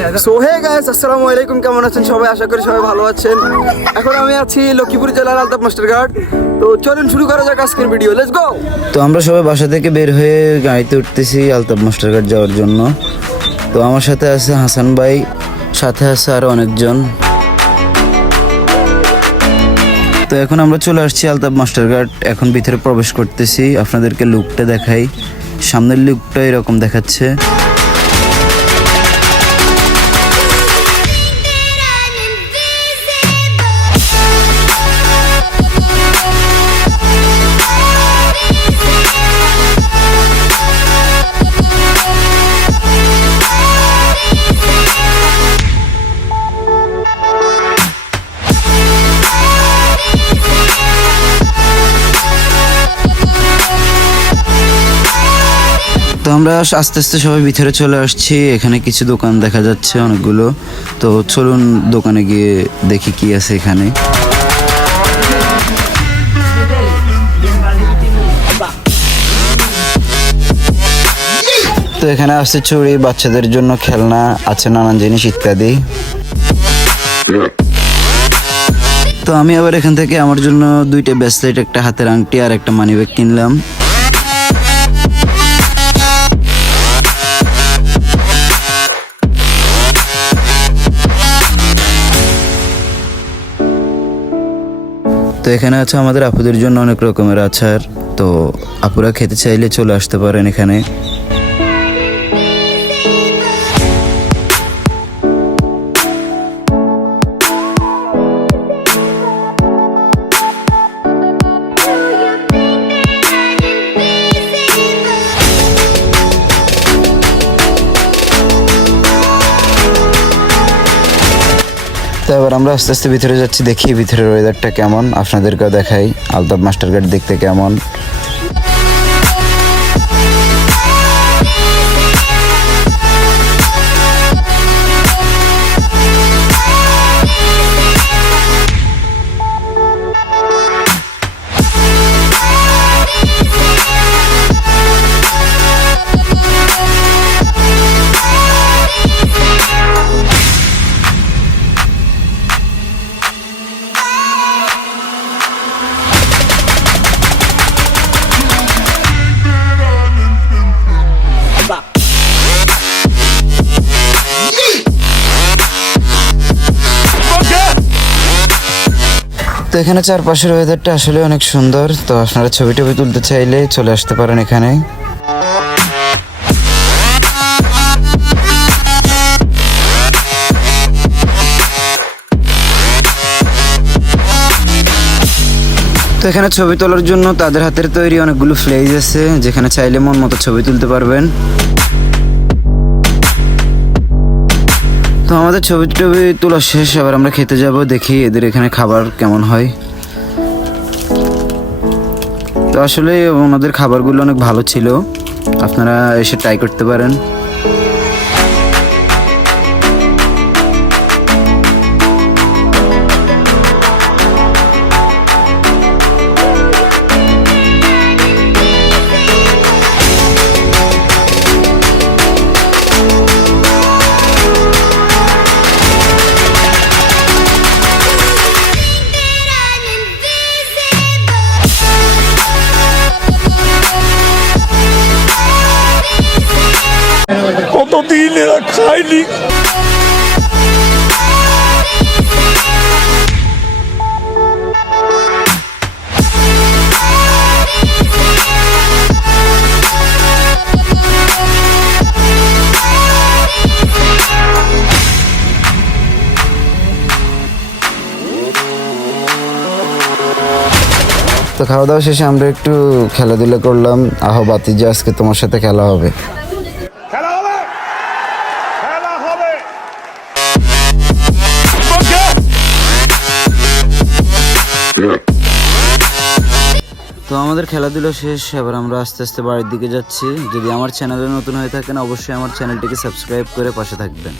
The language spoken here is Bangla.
আসসালামু আলাইকুম কেমন আছেন সবাই? আশা করি সবাই ভালো আছেন। এখন আমি আছি লক্ষ্মীপুর জেলার আলতাফ মাস্টার ঘাট তো শুরু করা গো তো আমরা সবাই বাসা থেকে বের হয়ে গাড়িতে উঠতেছি মাস্টারঘাট যাওয়ার জন্য। তো আমার সাথে আছে হাসান ভাই, সাথে আছে আরও অনেকজন। তো এখন আমরা চলে আসছি আলতাফ মাস্টারঘাট। এখন ভিতরে প্রবেশ করতেছি, আপনাদেরকে লুকটা দেখাই। সামনের লুকটা এরকম দেখাচ্ছে। তো আমরা আস্তে আস্তে সবাই ভিতরে চলে আসছি। এখানে কিছু দোকান দেখা যাচ্ছে অনেকগুলো। তো চলুন দোকানে গিয়ে দেখি কি আছে এখানে। তো এখানে আছে চুড়ি বাচ্চাদের জন্য খেলনা, আছে নানান জিনিস ইত্যাদি। তো আমি আবার এখান থেকে আমার জন্য দুইটা ব্রেসলেট একটা হাতের আংটি আর একটা মানিব্যাগ কিনলাম। এখানে আছে আমাদের আপুদের জন্য অনেক রকমের আচার। তো আপুরা খেতে চাইলে চলে আসতে পারেন এখানে। তো এবার আমরা আস্তে আস্তে ভিতরে যাচ্ছি, দেখি ভিতরের ওয়েদারটা কেমন। আপনাদেরকেও দেখাই, আলতাফ মাস্টার গার্ড দেখতে কেমন। তো এখানে চারপাশের ওয়েদারটা আসলে অনেক সুন্দর। তো আপনারা ছবি টবি তুলতে চাইলে চলে আসতে পারেন এখানে। তো এখানে ছবি তোলার জন্য তাদের হাতের তৈরি অনেকগুলো ফ্লেজ আছে, যেখানে চাইলে মন মতো ছবি তুলতে পারবেন। তো আমাদের ছবি টবি তোলা শেষ আবার আমরা খেতে যাব, দেখি এদের এখানে খাবার কেমন হয়। তো আসলে ওনাদের খাবারগুলো অনেক ভালো ছিল। আপনারা এসে ট্রাই করতে পারেন। কতদিন এরা খায়নি? তো খাওয়া দাওয়া শেষে আমরা একটু খেলাধুলা করলাম। আহ, বাতি যে আজকে তোমার সাথে খেলা হবে। তো আমাদের খেলাধুলা শেষ, এবার আমরা আস্তে আস্তে বাড়ির দিকে যাচ্ছি। যদি আমার চ্যানেলে নতুন হয়ে থাকেন, অবশ্যই আমার চ্যানেলটিকে সাবস্ক্রাইব করে পাশে থাকবেন।